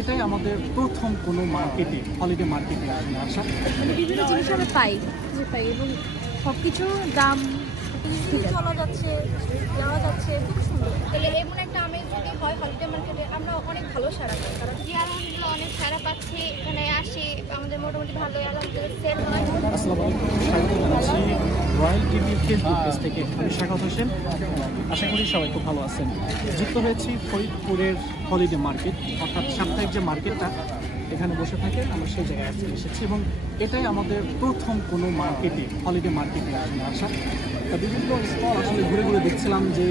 এটাই আমাদের প্রথম কোনো মার্কেটে, হলিডে মার্কেটে আসা। বিভিন্ন জিনিস আমরা পাই এবং সবকিছু দাম চলা যাচ্ছে, যাওয়া যাচ্ছে, খুব সুন্দর। তাহলে এমন একটা আমেজ যদি হয় হলিডে মার্কেটে, আমরা অনেক ভালো সারা পাই। কারণ যে আলহামদুলিল্লাহ অনেক সারা পাচ্ছি, এখানে আসি, আমাদের মোটামুটি ভালোই আলহামদুলিল্লাহ সেল হয়। আসসালামু আলাইকুম, স্বাগত জানাচ্ছি রয়্যাল টিভির ফেসবুক পেজ থেকে। আমি শাখাত হোসেন, আশা করি সবাই খুব ভালো আছেন। যুক্ত হয়েছি ফরিদপুরের হলিডে মার্কেট, অর্থাৎ সাপ্তাহিক যে মার্কেটটা এখানে বসে থাকে, আমরা সেই জায়গায় এসেছি এবং এটাই আমাদের প্রথম কোনো মার্কেটে, হলিডে মার্কেটে আসা। তা বিভিন্ন স্টল আসলে ঘুরে ঘুরে দেখছিলাম যে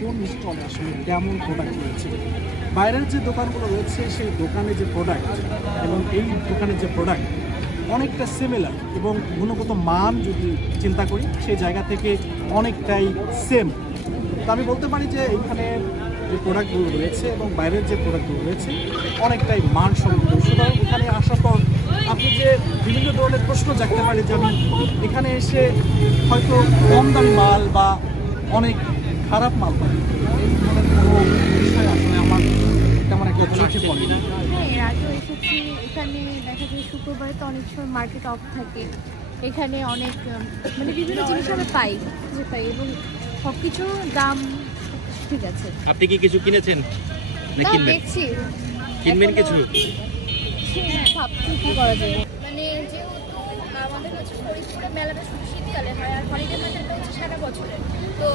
কোন স্টলে আসলে কেমন প্রোডাক্ট রয়েছে। বাইরের যে দোকানগুলো রয়েছে সেই দোকানে যে প্রোডাক্ট এবং এই দোকানের যে প্রোডাক্ট অনেকটা সিমিলার, এবং গুণগত মান যদি চিন্তা করি সেই জায়গা থেকে অনেকটাই সেম। তো আমি বলতে পারি যে এইখানে যে প্রোডাক্টগুলো রয়েছে এবং বাইরের যে প্রোডাক্টগুলো রয়েছে অনেকটাই মানসম্মত। সুতরাং এখানে আসার পর আপনি যে বিভিন্ন ধরনের প্রশ্ন জাগতে পারে যে আমি এখানে এসে হয়তো কম দামি মাল বা অনেক খারাপ মাল পাই, এই ধরনের কোনো বিষয় আসলে আমার তেমন একটা চোখে পড়ে না। হ্যাঁ, এর আগেও এসেছি। এখানে দেখা যায় শুক্রবারে তো অনেক সময় মার্কেট অফ থাকে। এখানে অনেক বিভিন্ন জিনিস আমরা পাই এবং সবকিছু দাম ঠিক আছে। আপনি কি কিছু কিনেছেন না কিনবেন? দেখছি কিনবেন কিছু? ভাবছি কি করা যায়। মানে যেহেতু আমাদের হচ্ছে ফরিদপুরে মেলাটা শুধু শীতকালে হয়, আর হলিডে মার্কেটটা হচ্ছে সারা বছরের। তো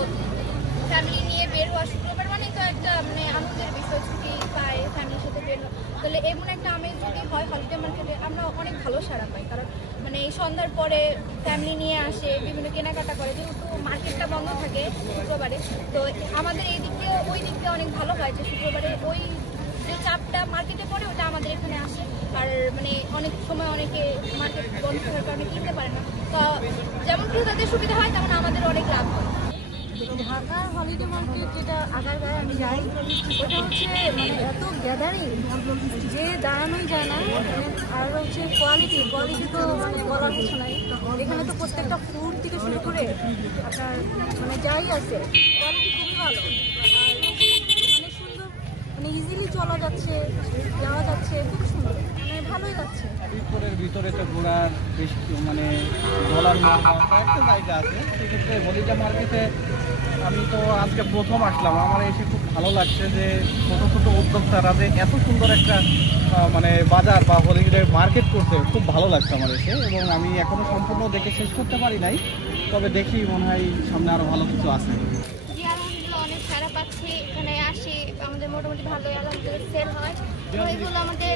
ফ্যামিলি নিয়ে বের হওয়া শুক্রবার মানে তো একটা আনন্দের বিষয়, ছুটি পায়, ফ্যামিলির সাথে বের হওয়া। তাহলে এমন একটা আমেজ যদি হয় হলিডে মার্কেটে, আমরা অনেক ভালো সারা পাই। কারণ এই সন্ধ্যার পরে ফ্যামিলি নিয়ে আসে, বিভিন্ন কেনাকাটা করে, যেহেতু মার্কেটটা বন্ধ থাকে শুক্রবারে। তো আমাদের এই দিক দিয়ে ওই দিক দিয়ে অনেক ভালো হয় যে শুক্রবারে ওই যে চাপটা মার্কেটে পড়ে ওটা আমাদের এখানে আসে। আর অনেক সময় অনেকে মার্কেট বন্ধ থাকার কারণে কিনতে পারে না। তো যেমন ক্রেতাদের সুবিধা হয় তেমন আমাদের অনেক লাভ হয়। ঢাকার হলিডে মার্কেট যেটা আগারগাঁয়ে আমি যাই, ওটা হচ্ছে এত গ্যাদারিং যে দাঁড়ানোই যায় না। আর হচ্ছে কোয়ালিটি তো বলার কিছু নাই। এখানে তো প্রত্যেকটা ফুড থেকে শুরু করে আপনার যাই আছে কোয়ালিটি খুবই ভালো। আর সুন্দর, ইজিলি চলা যাচ্ছে, যাওয়া যাচ্ছে, খুব সুন্দর, ভালোই লাগছে। ফরিদপুরের ভিতরে তো ঘোরার বেশ ডলার একটা জায়গা আছে, সেক্ষেত্রে হলিডে মার্কেটে আমি তো আজকে প্রথম আসলাম। আমার এসে খুব ভালো লাগছে যে ছোটো ছোটো উদ্যোক্তারা যে এত সুন্দর একটা বাজার বা হলিডে মার্কেট করতে খুব ভালো লাগছে আমার এসে। এবং আমি এখনও সম্পূর্ণ দেখে শেষ করতে পারি নাই, তবে দেখি মনে হয় সামনে আরও ভালো কিছু আছে। যে আলহামদুলিল্লাহ অনেক সারা পাচ্ছি, এখানে আসি, আমাদের মোটামুটি ভালোই আলহামদুলিল্লাহ সেল হয়। তো এগুলো আমাদের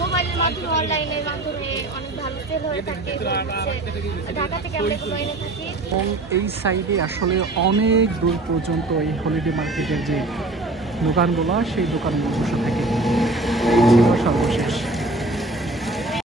মোবাইলের মাধ্যমে, অনলাইনের মাধ্যমে অনেক ভালো সেল হয়ে থাকে। ঢাকা থেকে আমরা এগুলো এনে থাকি। এবং এই সাইডে আসলে অনেক দূর পর্যন্ত এই হলিডে মার্কেটের যে দোকানগুলো সেই দোকানগুলো বসে থাকে। সর্বশেষ